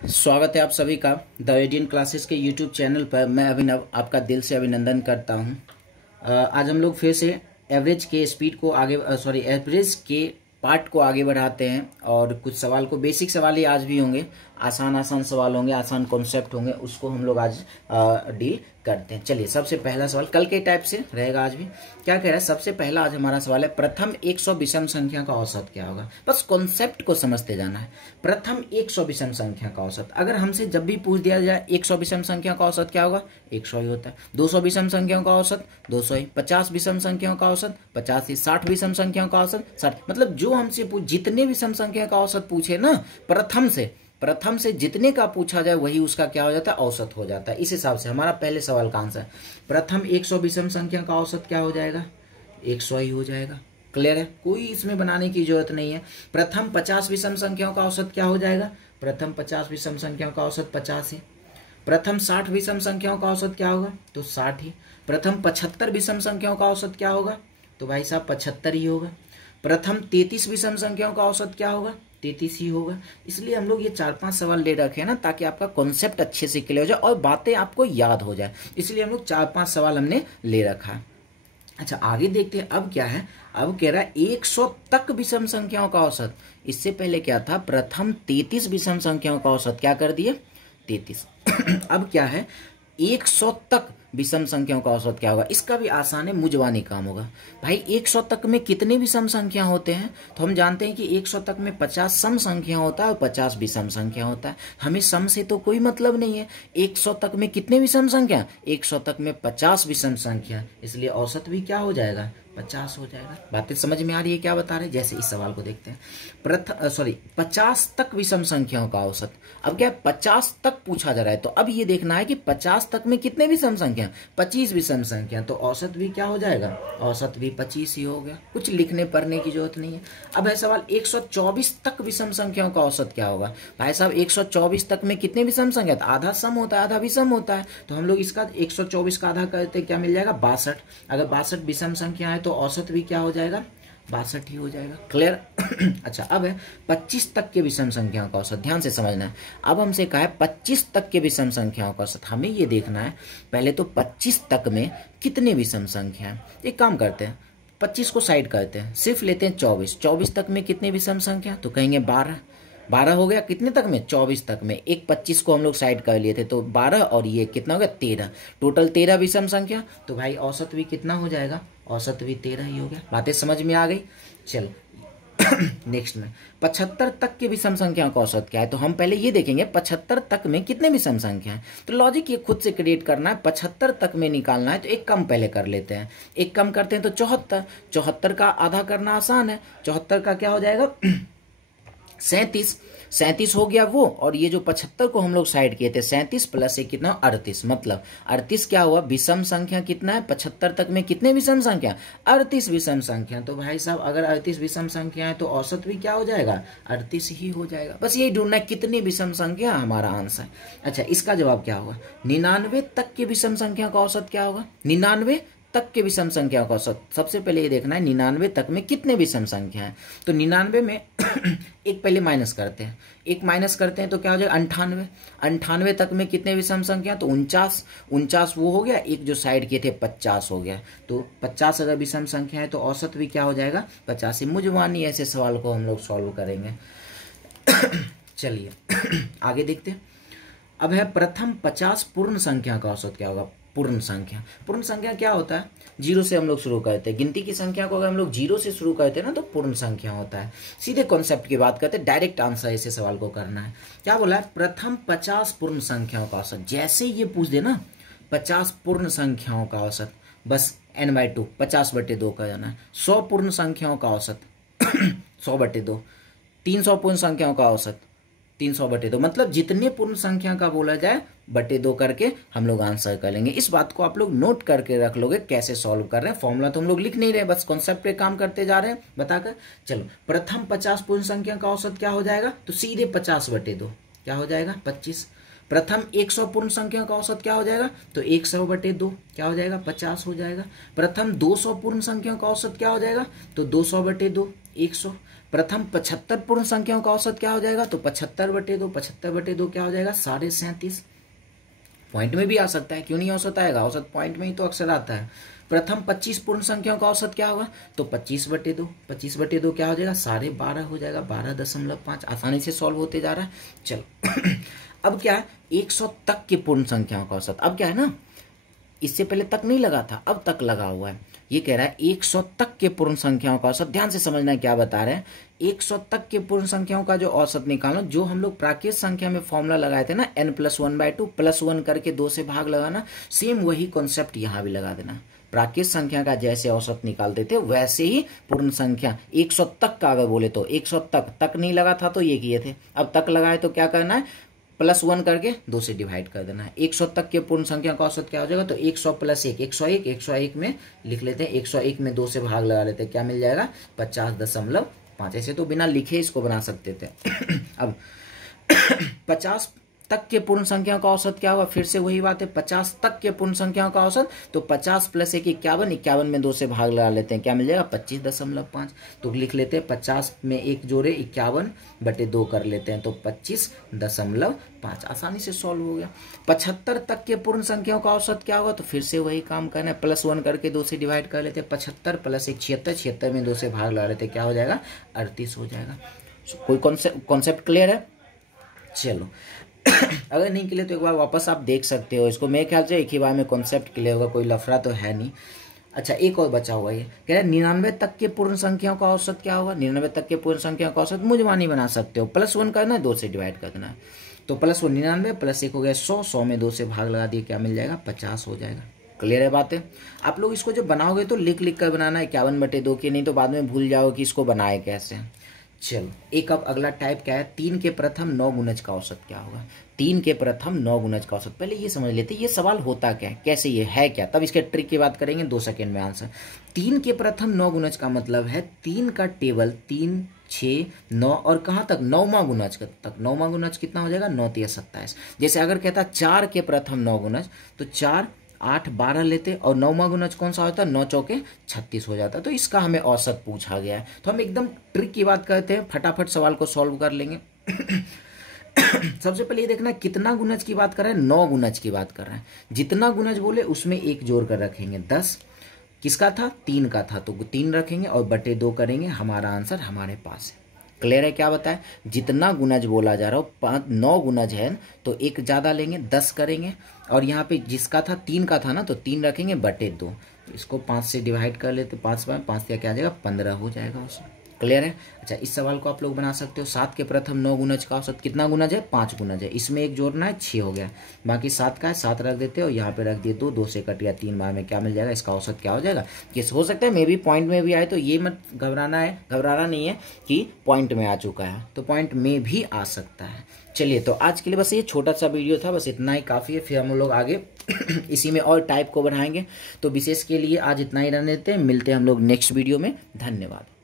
स्वागत है आप सभी का द एडियन क्लासेस के यूट्यूब चैनल पर। मैं अभिनव आपका दिल से अभिनंदन करता हूं। आज हम लोग फिर से एवरेज के स्पीड को आगे एवरेज के पार्ट को आगे बढ़ाते हैं और कुछ सवाल को बेसिक सवाल ही आज भी होंगे, आसान सवाल होंगे, आसान कॉन्सेप्ट होंगे, उसको हम लोग आज डील करते हैं। चलिए सबसे पहला सवाल कल के टाइप से रहेगा आज भी। क्या कह रहा है? सबसे पहला आज हमारा सवाल है प्रथम 100 विषम संख्या का औसत क्या होगा। बस कॉन्सेप्ट को समझते जाना है। प्रथम 100 विषम संख्या का औसत, अगर हमसे जब भी पूछ दिया जाए 100 विषम संख्या का औसत क्या होगा, 100 ही होता है। 200 विषम संख्याओं का औसत 200 ही, 50 विषम संख्याओं का औसत 50 ही, 60 विषम संख्याओं का औसत 60। मतलब जो हमसे जितने विषम संख्या का औसत पूछे ना, प्रथम से जितने का पूछा जाए वही उसका क्या हो जाता है, औसत हो जाता है। इस हिसाब से हमारा पहले सवाल का आंसर प्रथम 100 विषम संख्या का औसत क्या हो जाएगा, 100 ही हो जाएगा। क्लियर है? कोई इसमें बनाने की जरूरत नहीं है। प्रथम 50 विषम संख्याओं का औसत क्या हो जाएगा, प्रथम 50 विषम संख्याओं का औसत 50 है। प्रथम 60 विषम संख्याओं का औसत क्या होगा, तो 60 ही। प्रथम 75 विषम संख्याओं का औसत क्या होगा, तो भाई साहब 75 ही होगा। प्रथम 33 विषम संख्याओं का औसत क्या होगा, 33 ही होगा। इसलिए हम लोग ये 4-5 सवाल ले रखे हैं ना, ताकि आपका कॉन्सेप्ट अच्छे से क्लियर हो जाए और बातें आपको याद हो जाए। इसलिए हम लोग 4-5 सवाल हमने ले रखा है। अच्छा आगे देखते हैं अब क्या है। अब कह रहा है 100 तक विषम संख्याओं का औसत। इससे पहले क्या था, प्रथम 33 विषम संख्याओं का औसत क्या कर दिए, 33। अब क्या है, 100 तक विषम संख्याओं का औसत क्या होगा। इसका भी आसान है, मुजवानी काम होगा। भाई 100 तक में कितने विषम संख्या होते हैं, तो हम जानते हैं कि 100 तक में 50 सम संख्या होता है और 50 विषम संख्या होता है। हमें सम से तो कोई मतलब नहीं है। 100 तक में कितने विषम संख्या, 100 तक में 50 विषम संख्या, इसलिए औसत भी क्या हो जाएगा, 50 हो जाएगा। बातें समझ में आ रही है क्या बता रहे हैं? जैसे इस सवाल को देखते हैं। 50 तक विषम संख्याओं का औसत। अब क्या है, 50 तक पूछा जा रहा है, तो अब ये देखना है कि 50 तक में कितने विषम संख्या, 25 विषम संख्या, तो औसत भी क्या हो जाएगा, औसत भी 25 ही हो गया। कुछ लिखने पढ़ने की जरूरत नहीं है। अब है सवाल 124 तक विषम संख्याओं का औसत क्या होगा। भाई साहब 124 तक में कितने विषम संख्या, तो आधा सम होता है आधा विषम होता है, तो हम लोग इसका 124 का आधा करते क्या मिल जाएगा, 62। अगर 62 विषम संख्या है तो औसत भी क्या हो जाएगा, 62 ही हो जाएगा। क्लियर? अच्छा अब है 25 तक के विषम संख्याओं का औसत। ध्यान से समझना है। अब हमसे कहा है 25 तक के विषम संख्याओं का औसत। हमें ये देखना है पहले तो 25 तक में कितने विषम संख्या है। एक काम करते हैं, 25 को साइड करते हैं, सिर्फ लेते हैं 24 तक में कितने विषम संख्या, तो कहेंगे 12 हो गया। कितने तक में, 24 तक में। एक 25 को हम लोग साइड कर लिए थे, तो 12 और ये कितना हो गया, 13। टोटल 13 विषम संख्या, तो भाई औसत भी कितना हो जाएगा, औसत भी 13 ही हो गया। बातें समझ में आ गई? चल नेक्स्ट में 75 तक के विषम संख्या का औसत क्या है, तो हम पहले ये देखेंगे 75 तक में कितने विषम संख्या है। तो लॉजिक ये खुद से क्रिएट करना है। 75 तक में निकालना है तो एक कम पहले कर लेते हैं। एक कम करते हैं तो 74। 74 का आधा करना आसान है। 74 का क्या हो जाएगा, 37 हो गया वो, और ये जो 75 को हम लोग साइड किए थे, 37 प्लस एक कितना, 38। मतलब 38 क्या हुआ, विषम संख्या कितना है, 75 तक में कितने विषम संख्या, 38 विषम संख्या। तो भाई साहब अगर 38 विषम संख्या है तो औसत भी क्या हो जाएगा, 38 ही हो जाएगा। बस यही ढूंढना है कितनी विषम संख्या, हमारा आंसर। अच्छा इसका जवाब क्या होगा, 99 तक के विषम संख्या का औसत क्या होगा। 99 तक के विषम संख्या का औसत, सबसे पहले ये देखना है 99 तक में कितने विषम संख्या है। तो 99 में एक पहले माइनस करते हैं, एक माइनस करते हैं तो क्या हो जाएगा, 98। 98 तक में कितने विषम संख्या, तो 49 वो हो गया। एक जो साइड किए थे 50 हो गया। तो 50 अगर विषम संख्या है तो औसत भी क्या हो जाएगा, 50 ही। मुझवानी ऐसे सवाल को हम लोग सॉल्व करेंगे। चलिए आगे देखते हैं। अब है प्रथम 50 पूर्ण संख्या का औसत क्या होगा। पूर्ण संख्या क्या होता है, 0 से हम लोग शुरू करते हैं। गिनती की संख्या को अगर हम लोग 0 से शुरू करते हैं ना, तो पूर्ण संख्या होता है। सीधे कॉन्सेप्ट की बात करते हैं, डायरेक्ट आंसर ऐसे सवाल को करना है। क्या बोला है, प्रथम 50 पूर्ण संख्याओं का औसत। जैसे ये पूछ देना 50 पूर्ण संख्याओं का औसत, बस n/2 50/2 का जाना है। 100 पूर्ण संख्याओं का औसत 100/2। 300 पूर्ण संख्याओं का औसत 300/2। मतलब जितने पूर्ण संख्या का बोला जाए /2 करके हम लोग आंसर कर लेंगे। इस बात को आप लोग नोट करके रख लोगे, कैसे सॉल्व कर रहे हैं। फॉर्मूला तो हम लोग लिख नहीं रहे, बस कॉन्सेप्ट पे काम करते जा रहे हैं बताकर। चलो प्रथम 50 पूर्ण संख्या का औसत क्या हो जाएगा, तो सीधे 50/2 क्या हो जाएगा, 25। प्रथम 100 पूर्ण संख्या का औसत क्या हो जाएगा, तो 100/2 क्या हो जाएगा, 50 हो जाएगा। प्रथम 200 पूर्ण संख्या का औसत क्या हो जाएगा, तो 200/2 100। प्रथम 75 पूर्ण संख्याओं का औसत क्या हो जाएगा, तो 75/2 क्या हो जाएगा, 37.5। पॉइंट में भी आ सकता है, क्यों नहीं औसत आएगा, औसत पॉइंट में ही तो अक्सर आता है। प्रथम 25 पूर्ण संख्याओं का औसत क्या होगा, तो 25/2 क्या हो जाएगा, 12.5 हो जाएगा, 12.5। आसानी से सॉल्व होते जा रहा है। चलो अब क्या है, 100 तक के पूर्ण संख्याओं का औसत। अब क्या है ना, इससे पहले तक नहीं लगा था, अब तक लगा हुआ है। ये कह रहा है 100 तक के पूर्ण संख्याओं का औसत। ध्यान से समझना है क्या बता रहे हैं। 100 तक के पूर्ण संख्याओं का जो औसत निकालना, जो हम लोग प्राकृत संख्या में फॉर्मूला लगाए थे ना, n+1/2 +1 करके 2 से भाग लगाना, सेम वही कॉन्सेप्ट यहाँ भी लगा देना। प्राकृत संख्या का जैसे औसत निकालते थे वैसे ही पूर्ण संख्या 100 तक का अगर बोले तो 100 तक नहीं लगा था तो ये किए थे। अब तक लगाए तो क्या करना है, +1 करके 2 से डिवाइड कर देना है। 100 तक के पूर्ण संख्या का औसत क्या हो जाएगा, तो 100 + 1 101। 101 में लिख लेते हैं, 101 में 2 से भाग लगा लेते हैं, क्या मिल जाएगा, 50.5। ऐसे तो बिना लिखे इसको बना सकते थे। अब 50 तक के पूर्ण संख्याओं का औसत क्या होगा, फिर से वही बात है, 50 तक के पूर्ण संख्याओं का औसत, तो 50 + 1 51। 51 में 2 से भाग लगा लेते हैं, क्या मिल जाएगा, 25.5। तो लिख लेते हैं 50 में 1 जोड़े 51/2 कर लेते हैं, तो 25.5। आसानी से सॉल्व हो गया। 75 तक के पूर्ण संख्याओं का औसत क्या होगा, तो फिर से वही काम करना है, +1 करके 2 से डिवाइड कर लेते हैं। 75 + 1 76। 76 में 2 से भाग लगा लेते हैं, क्या हो जाएगा, 38 हो जाएगा। कोई कॉन्सेप्ट क्लियर है। चलो अगर नहीं क्लियर तो एक बार वापस आप देख सकते हो इसको। मेरे ख्याल से एक ही बार में कॉन्सेप्ट क्लियर होगा, कोई लफड़ा तो है नहीं। अच्छा एक और बचा हुआ ये कह रहा है 99 तक के पूर्ण संख्याओं का औसत क्या होगा। 99 तक के पूर्ण संख्याओं का औसत मुझमानी बना सकते हो, +1 करना है, 2 से डिवाइड कर देना है। तो +1 99 + 1 हो गया 100। 100 में 2 से भाग लगा दिए, क्या मिल जाएगा, 50 हो जाएगा। क्लियर है बातें। आप लोग इसको जब बनाओगे तो लिख कर बनाना है 51/2 की, नहीं तो बाद में भूल जाओ कि इसको बनाए कैसे। चलो एक अब अगला टाइप क्या है, 3 के प्रथम 9 गुणज का औसत क्या होगा। 3 के प्रथम 9 गुणज का औसत, पहले ये समझ लेते ये सवाल होता क्या है, कैसे ये है क्या, तब इसके ट्रिक की बात करेंगे। 2 सेकंड में आंसर। 3 के प्रथम 9 गुणज का मतलब है 3 का टेबल 3 6 9 और कहाँ तक, 9वां गुणज तक। 9वां गुणज कितना हो जाएगा, 9 × 27। जैसे अगर कहता 4 के प्रथम 9 गुणज, तो 4 8 12 लेते और 9वां गुणज कौन सा होता है, 9 चौके 36 हो जाता है। तो इसका हमें औसत पूछा गया है, तो हम एकदम ट्रिक की बात करते हैं, फटाफट सवाल को सॉल्व कर लेंगे। सबसे पहले ये देखना कितना गुणज की बात कर रहे हैं, 9 गुणज की बात कर रहे हैं। जितना गुणज बोले उसमें 1 जोड़ कर रखेंगे, 10 किसका था, 3 का था, तो 3 रखेंगे और /2 करेंगे। हमारा आंसर हमारे पास है। क्लियर है क्या बताए, जितना गुणज बोला जा रहा हो 9 गुणज है तो 1 ज़्यादा लेंगे, 10 करेंगे। और यहाँ पे जिसका था 3 का था ना, तो 3 रखेंगे /2। इसको 5 से डिवाइड कर लेते, 5 बाय 5 क्या आ जाएगा, 15 हो जाएगा उसमें। क्लियर है। अच्छा इस सवाल को आप लोग बना सकते हो। 7 के प्रथम 9 गुणज का औसत कितना गुणज है, 5 गुणज है। इसमें 1 जोड़ना है, 6 हो गया। बाकी 7 का है, 7 रख देते हो, यहाँ पे रख दिए 2, 2 से कट गया, 3 बार में क्या मिल जाएगा, इसका औसत क्या हो जाएगा। किस हो सकता है मे भी पॉइंट में भी आए, तो ये मत घबराना नहीं है कि पॉइंट में आ चुका है, तो पॉइंट में भी आ सकता है। चलिए तो आज के लिए बस ये छोटा सा वीडियो था, बस इतना ही काफ़ी है। फिर हम लोग आगे इसी में और टाइप को बढ़ाएंगे। तो विशेष के लिए आज इतना ही रहने देते हैं, मिलते हैं हम लोग नेक्स्ट वीडियो में। धन्यवाद।